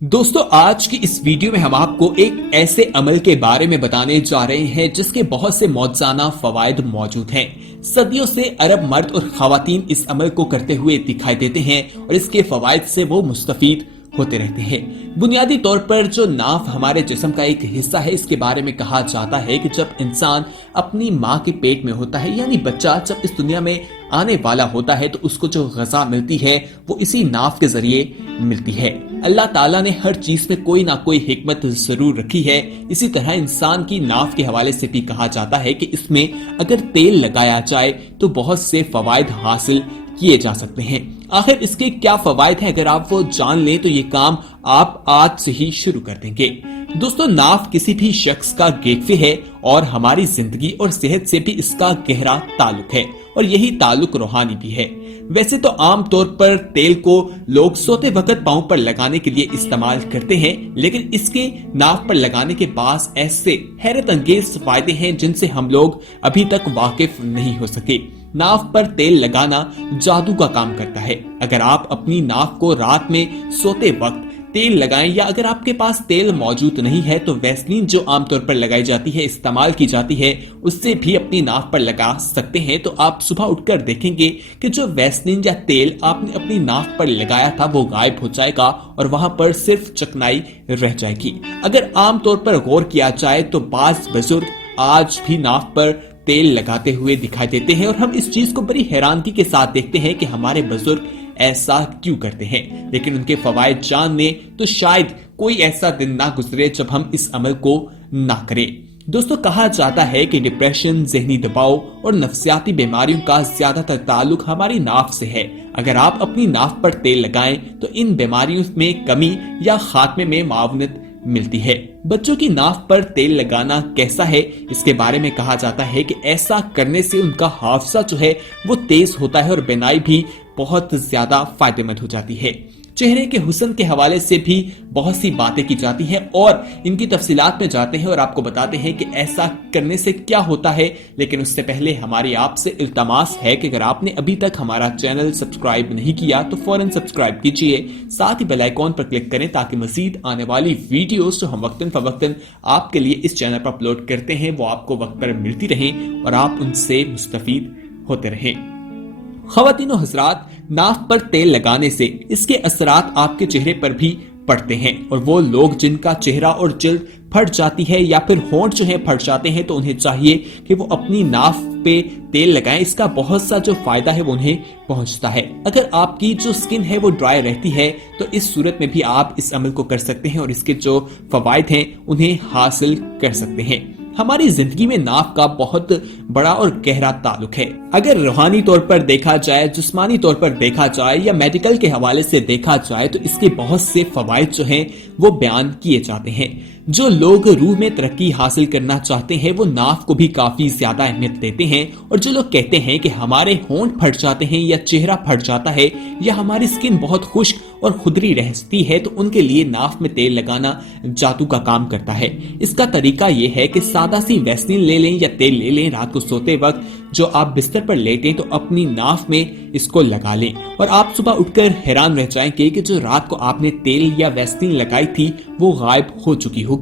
दोस्तों, आज की इस वीडियो में हम आपको एक ऐसे अमल के बारे में बताने जा रहे हैं जिसके बहुत से मौजूदा फवायद मौजूद हैं। सदियों से अरब मर्द और खवातीन इस अमल को करते हुए दिखाई देते हैं और इसके फवायद से वो मुस्तफीद होते रहते हैं। बुनियादी तौर पर जो नाफ हमारे जिस्म का एक हिस्सा है, इसके बारे में कहा जाता है कि जब इंसान अपनी माँ के पेट में होता है, यानी बच्चा जब इस दुनिया में आने वाला होता है, तो उसको जो ग़िज़ा मिलती है वो इसी नाफ के जरिए मिलती है। अल्लाह ताला ने हर चीज में कोई ना कोई हिकमत जरूर रखी है। इसी तरह इंसान की नाफ के हवाले से भी कहा जाता है कि इसमें अगर तेल लगाया जाए तो बहुत से फवायद हासिल किए जा सकते हैं। आखिर इसके क्या फवायद हैं, अगर आप वो जान लें तो ये काम आप आज से ही शुरू कर देंगे। दोस्तों, नाफ किसी भी शख्स का गेटवे है और हमारी जिंदगी और सेहत से भी इसका गहरा ताल्लुक है, और यही ताल्लुक रूहानी भी है। वैसे तो आम तौर पर तेल को लोग सोते वक्त पांव पर लगाने के लिए इस्तेमाल करते हैं, लेकिन इसके नाफ पर लगाने के बाद ऐसे हैरत अंगेज फायदे हैं जिनसे हम लोग अभी तक वाकिफ नहीं हो सके। नाफ पर तेल लगाना जादू का काम करता है। अगर आप अपनी नाफ को रात में सोते वक्त तेल लगाएं, या अगर आपके पास तेल मौजूद नहीं है तो वैसलीन जो आमतौर पर लगाई जाती है, इस्तेमाल की जाती है, उससे भी अपनी नाफ पर लगा सकते हैं। तो आप सुबह उठकर देखेंगे कि जो वैसलीन या तेल आपने अपनी नाफ पर लगाया था वो गायब हो जाएगा और वहां पर सिर्फ चिकनाई रह जाएगी। अगर आमतौर पर गौर किया जाए तो बाज बुजुर्ग आज भी नाफ पर तेल लगाते हुए दिखाई देते हैं, और हम इस चीज को बड़ी हैरानगी के साथ देखते हैं कि हमारे बुजुर्ग ऐसा क्यों करते हैं। लेकिन उनके फवायद जानने तो शायद कोई ऐसा दिन ना गुजरे जब हम इस अमल को ना करें। दोस्तों, कहा जाता है कि डिप्रेशन, जहनी दबाव और नफ्सियाती बीमारियों का ज्यादातर ताल्लुक हमारी नाफ से है। अगर आप अपनी नाफ पर तेल लगाएं तो इन बीमारियों में कमी या खात्मे में मावनत मिलती है। बच्चों की नाफ पर तेल लगाना कैसा है, इसके बारे में कहा जाता है कि ऐसा करने से उनका हाफजा जो है वो तेज होता है और बीनाई भी बहुत ज्यादा फायदेमंद हो जाती है। चेहरे के हुस्न के हवाले से भी बहुत सी बातें की जाती हैं और इनकी तफसीलात में जाते हैं और आपको बताते हैं कि ऐसा करने से क्या होता है। लेकिन उससे पहले हमारी आपसे इल्तमास है कि अगर आपने अभी तक हमारा चैनल सब्सक्राइब नहीं किया तो फौरन सब्सक्राइब कीजिए, साथ ही बेल आइकॉन पर क्लिक करें ताकि मजीद आने वाली वीडियोस जो हम वक्तन फवक्तन आपके लिए इस चैनल पर अपलोड करते हैं वो आपको वक्त पर मिलती रहें और आप उनसे मुस्तफीद होते रहें। ख़वातीन और हज़रात, नाफ पर तेल लगाने से इसके असरात आपके चेहरे पर भी पड़ते हैं, और वो लोग जिनका चेहरा और जिल्द फट जाती है या फिर होंठ जो है फट जाते हैं तो उन्हें चाहिए कि वो अपनी नाफ पे तेल लगाएं। इसका बहुत सा जो फायदा है वो उन्हें पहुंचता है। अगर आपकी जो स्किन है वो ड्राई रहती है तो इस सूरत में भी आप इस अमल को कर सकते हैं और इसके जो फवायद हैं उन्हें हासिल कर सकते हैं। हमारी जिंदगी में नाफ का बहुत बड़ा और गहरा ताल्लुक है। अगर रूहानी तौर पर देखा जाए, जिस्मानी तौर पर देखा जाए या मेडिकल के हवाले से देखा जाए तो इसके बहुत से फवायद जो हैं वो बयान किए जाते हैं। जो लोग रूह में तरक्की हासिल करना चाहते हैं वो नाफ को भी काफी ज्यादा अहमियत देते हैं, और जो लोग कहते हैं कि हमारे होंठ फट जाते हैं या चेहरा फट जाता है या हमारी स्किन बहुत खुश्क और खुदरी रहती है तो उनके लिए नाफ में तेल लगाना जादू का काम करता है। इसका तरीका यह है कि सादा सी वैसलीन ले लें या तेल ले लें, रात को सोते वक्त जो आप बिस्तर पर लेटें तो अपनी नाफ में इसको लगा लें, और आप सुबह उठकर हैरान रह जाएंगे कि जो रात को आपने तेल या वैसलीन लगाई थी वो गायब हो चुकी होगी।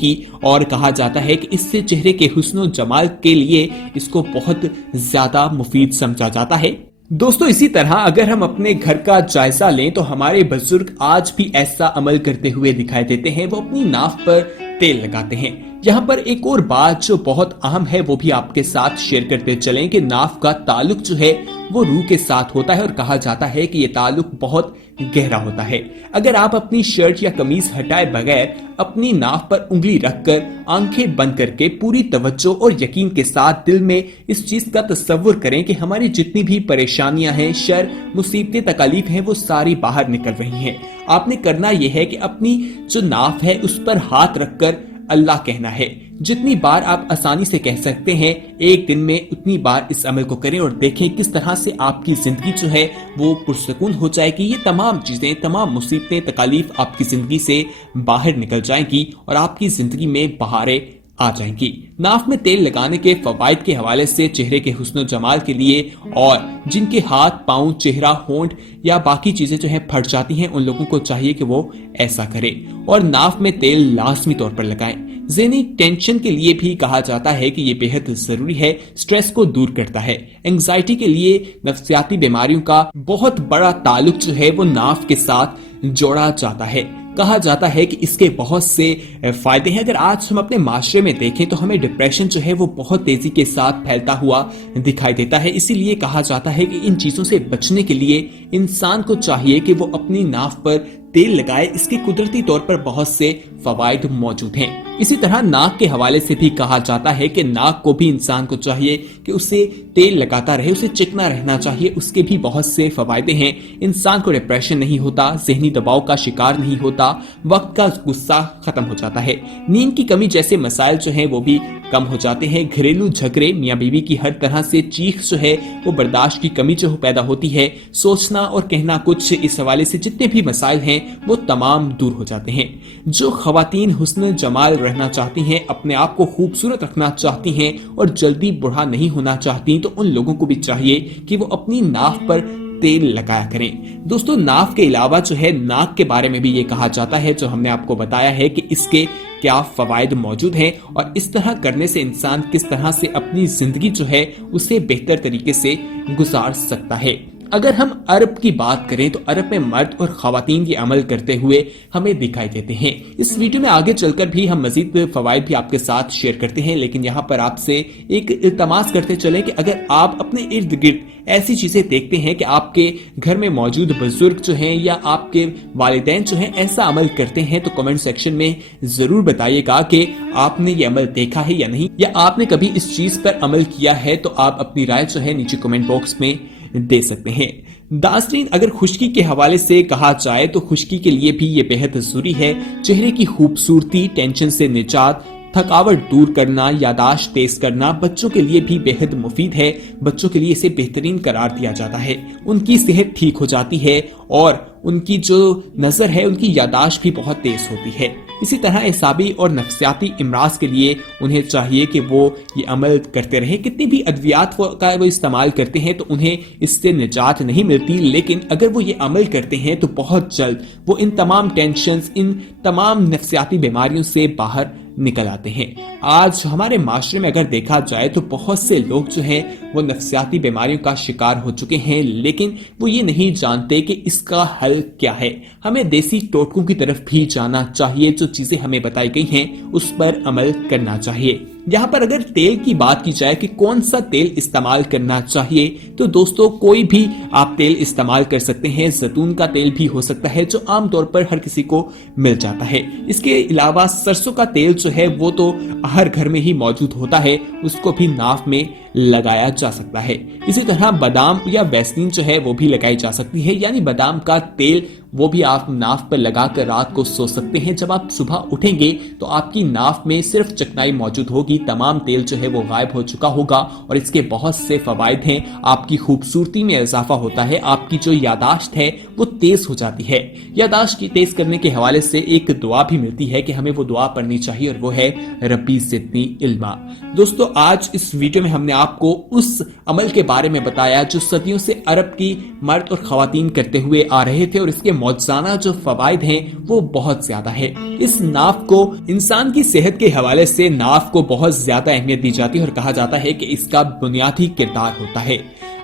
और कहा जाता है कि इससे चेहरे के हुस्न जमाल के लिए इसको बहुत ज्यादा मुफीद समझा जाता है। दोस्तों, इसी तरह अगर हम अपने घर का जायजा लें तो हमारे बुजुर्ग आज भी ऐसा अमल करते हुए दिखाई देते हैं। वो अपनी नाफ पर तेल लगाते हैं। यहाँ पर एक और बात जो बहुत अहम है वो भी आपके साथ शेयर करते चलें कि नाफ का ताल्लुक जो है वो रूह के साथ होता है, और कहा जाता है कि ये ताल्लुक बहुत गहरा होता है। अगर आप अपनी शर्ट या कमीज हटाए बगैर अपनी नाफ पर उंगली रखकर आंखें बंद करके पूरी तवज्जो और यकीन के साथ दिल में इस चीज का तस्वुर करें कि हमारी जितनी भी परेशानियां हैं, शर, मुसीबतें, तकलीफ हैं, वो सारी बाहर निकल रही हैं। आपने करना यह है कि अपनी जो नाफ है उस पर हाथ रखकर अल्लाह कहना है। जितनी बार आप आसानी से कह सकते हैं एक दिन में उतनी बार इस अमल को करें और देखें किस तरह से आपकी जिंदगी जो है वो पुरसकून हो जाएगी। ये तमाम चीजें, तमाम मुसीबतें, तकालीफ आपकी जिंदगी से बाहर निकल जाएंगी और आपकी जिंदगी में बहारें आ जाएंगी। नाक में तेल लगाने के फवाइद के हवाले से चेहरे के हुस्न और जमाल के लिए और जिनके हाथ, पांव, चेहरा, होंठ या बाकी चीजें जो है फट जाती हैं, उन लोगों को चाहिए कि वो ऐसा करें और नाक में तेल लाजमी तौर पर लगाएं। ज़हनी टेंशन के लिए भी कहा जाता है कि ये बेहद जरूरी है, स्ट्रेस को दूर करता है। एंग्जाइटी के लिए नफ्सियाती बीमारियों का बहुत बड़ा ताल्लुक जो है वो नाक के साथ जोड़ा जाता है। कहा जाता है कि इसके बहुत से फायदे हैं। अगर आज हम अपने माशरे में देखें तो हमें डिप्रेशन जो है वो बहुत तेजी के साथ फैलता हुआ दिखाई देता है। इसीलिए कहा जाता है कि इन चीजों से बचने के लिए इंसान को चाहिए कि वो अपनी नाक पर तेल लगाए। इसके कुदरती तौर पर बहुत से फवाइद मौजूद हैं। इसी तरह नाक के हवाले से भी कहा जाता है कि नाक को भी इंसान को चाहिए कि उसे तेल लगाता रहे, उसे चिकना रहना चाहिए। उसके भी बहुत से फवायदे हैं। इंसान को डिप्रेशन नहीं होता, जहनी दबाव का शिकार नहीं होता, वक्त का गुस्सा खत्म हो जाता है, नींद की कमी जैसे मसाइल जो हैं वो भी कम हो जाते हैं। घरेलू झगड़े, मियां बीवी की हर तरह से चीख जो है वो बर्दाश्त की कमी जो पैदा होती है, सोचना और कहना कुछ, इस हवाले से जितने भी मसाइल हैं वो तमाम दूर हो जाते हैं। जो खवातीन हुस्न जमाल रहना चाहती हैं, अपने आप को खूबसूरत रखना चाहती हैं और जल्दी बूढ़ा नहीं होना चाहती, तो उन लोगों को भी चाहिए कि वो अपनी नाक पर तेल लगाया करें। दोस्तों, नाक के अलावा जो है नाक के बारे में भी ये कहा जाता है, जो हमने आपको बताया है कि इसके क्या फवायद मौजूद हैं और इस तरह करने से इंसान किस तरह से अपनी जिंदगी जो है उसे बेहतर तरीके से गुजार सकता है। अगर हम अरब की बात करें तो अरब में मर्द और खवातीन ये अमल करते हुए हमें दिखाई देते हैं। इस वीडियो में आगे चलकर भी हम मजीद फवायद भी आपके साथ शेयर करते हैं, लेकिन यहाँ पर आपसे एक इल्तमास करते चले कि अगर आप अपने इर्द गिर्द ऐसी चीजें देखते हैं कि आपके घर में मौजूद बुजुर्ग जो हैं या आपके वालिदैन जो हैं ऐसा अमल करते हैं, तो कमेंट सेक्शन में जरूर बताइएगा कि आपने ये अमल देखा है या नहीं, या आपने कभी इस चीज पर अमल किया है। तो आप अपनी राय जो है नीचे कमेंट बॉक्स में दे सकते हैं। दास्तीन, अगर खुश्की के हवाले से कहा जाए तो खुश्की के लिए भी ये बेहद जरूरी है। चेहरे की खूबसूरती, टेंशन से निजात, थकावट दूर करना, यादाश्त तेज करना बच्चों के लिए भी बेहद मुफीद है। बच्चों के लिए इसे बेहतरीन करार दिया जाता है। उनकी सेहत ठीक हो जाती है और उनकी जो नजर है, उनकी यादाश्त भी बहुत तेज होती है। इसी तरह एसाबी और नफ्सियाती इमराज के लिए उन्हें चाहिए कि वो ये अमल करते रहे। कितनी भी अद्वियात का वो इस्तेमाल करते हैं तो उन्हें इससे निजात नहीं मिलती, लेकिन अगर वो ये अमल करते हैं तो बहुत जल्द वो इन तमाम टेंशन, इन तमाम नफ्सियाती बीमारियों से बाहर निकल आते हैं। आज हमारे माशरे में अगर देखा जाए तो बहुत से लोग जो हैं वो नफ्सियाती बीमारियों का शिकार हो चुके हैं, लेकिन वो ये नहीं जानते कि इसका हल क्या है। हमें देसी टोटकों की तरफ भी जाना चाहिए। जो चीजें हमें बताई गई हैं उस पर अमल करना चाहिए। यहाँ पर अगर तेल की बात की जाए कि कौन सा तेल इस्तेमाल करना चाहिए, तो दोस्तों कोई भी आप तेल इस्तेमाल कर सकते हैं। जैतून का तेल भी हो सकता है जो आमतौर पर हर किसी को मिल जाता है। इसके अलावा सरसों का तेल जो है वो तो हर घर में ही मौजूद होता है, उसको भी नाक में लगाया जा सकता है। इसी तरह बादाम या वैसलीन जो है वो भी लगाई जा सकती है, यानी बादाम का तेल वो भी आप नाक पर लगाकर रात को सो सकते हैं। जब आप सुबह उठेंगे तो आपकी नाक में सिर्फ चिकनाई मौजूद होगी, तमाम तेल जो है वो गायब हो चुका होगा और इसके बहुत से फवायद हैं। आपकी खूबसूरती में इजाफा होता है, आपकी जो यादाश्त है वो तेज हो जाती है। यादाश्त की तेज करने के हवाले से एक दुआ भी मिलती है कि हमें वो दुआ पढ़नी चाहिए और वो है रब्बी ज़िदनी इल्मा। दोस्तों, आज इस वीडियो में हमने आपको उस अमल के बारे में बताया जो सदियों से अरब की मर्द और खवातीन करते हुए आ रहे थे और इसके मौजूदा जो फवायद हैं वो बहुत ज्यादा है। इस नाक को इंसान की सेहत के हवाले से नाक को बहुत ज्यादा अहमियत दी जाती है और कहा जाता है कि इसका बुनियादी किरदार होता है।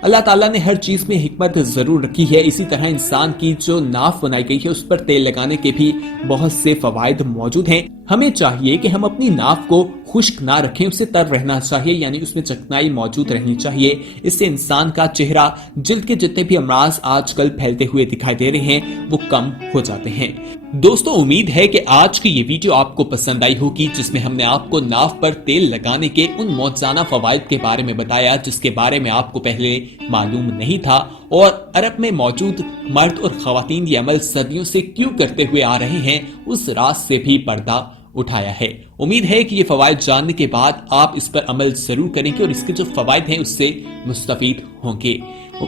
अल्लाह ताला ने हर चीज में हिकमत जरूर रखी है। इसी तरह इंसान की जो नाक बनाई गई है उस पर तेल लगाने के भी बहुत से फवायद मौजूद हैं। हमें चाहिए कि हम अपनी नाक को खुश्क ना रखें, उसे तर रहना चाहिए, यानी उसमें चिकनाई मौजूद रहनी चाहिए। इससे इंसान का चेहरा, जिल्द के जितने भी अमराज आजकल फैलते हुए दिखाई दे रहे हैं वो कम हो जाते हैं। दोस्तों, उम्मीद है कि आज की ये वीडियो आपको पसंद आई होगी, जिसमें हमने आपको नाक पर तेल लगाने के उन मौजूदा फवायद के बारे में बताया जिसके बारे में आपको पहले मालूम नहीं था, और अरब में मौजूद मर्द और खवातीन ये अमल सदियों से क्यों करते हुए आ रहे हैं उस राज से भी पर्दा उठाया है। امید ہے کہ یہ فوائد جاننے کے بعد آپ اس پر عمل ضرور کریں گے اور اس کے جو فوائد ہیں اس سے مستفید ہوں گے۔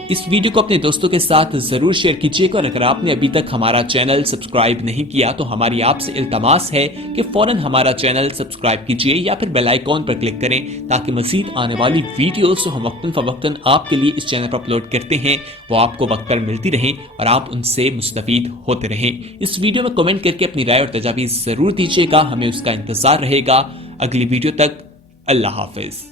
اس ویڈیو کو اپنے دوستوں کے ساتھ ضرور شیئر کیجیے گا، اور اگر آپ نے ابھی تک ہمارا چینل سبسکرائب نہیں کیا تو ہماری آپ سے التماس ہے کہ فوراً ہمارا چینل سبسکرائب کیجیے یا پھر بیل آئیکن پر کلک کریں تاکہ مزید آنے والی ویڈیوز جو ہم وقتاً فوقتاً آپ کے لیے اس چینل پر اپلوڈ کرتے ہیں وہ آپ کو وقت پر ملتی رہیں اور آپ ان سے مستفید ہوتے رہیں۔ اس ویڈیو میں کمنٹ کر کے اپنی رائے اور تجاویز ضرور دیجیے گا، ہمیں اس کا انتظار رہے گا۔ اگلی ویڈیو تک اللہ حافظ۔